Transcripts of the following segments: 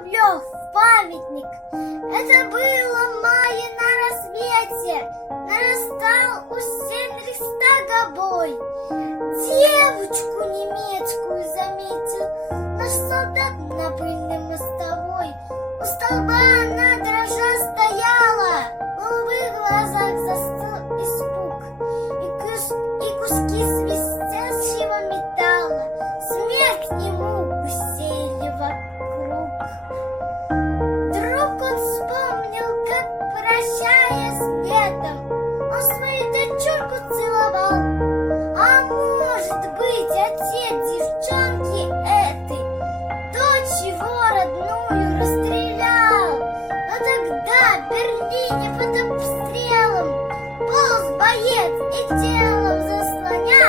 Рублев, памятник. Это было в мае на рассвете. Нарастал у стен Христа гобой. Девочку немецкую заметил наш солдат на пыльной мостовой. У столба она дрожа стояла, в голубых глазах застыл испуг. И куски свистящего металла смерть к нему густели вокруг. Вдруг он вспомнил, как, прощаясь с дедом, он свою дочурку целовал. А может быть, отец девчонки этой дочь его родную расстрелял. Но тогда в Берлине под обстрелом полз боец и телом заслоня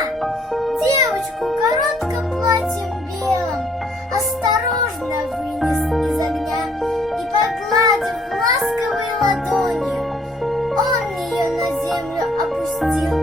девочку в коротком платье белом осторожно вынес из огня и, погладив ласковой ладонью, он ее на землю опустил.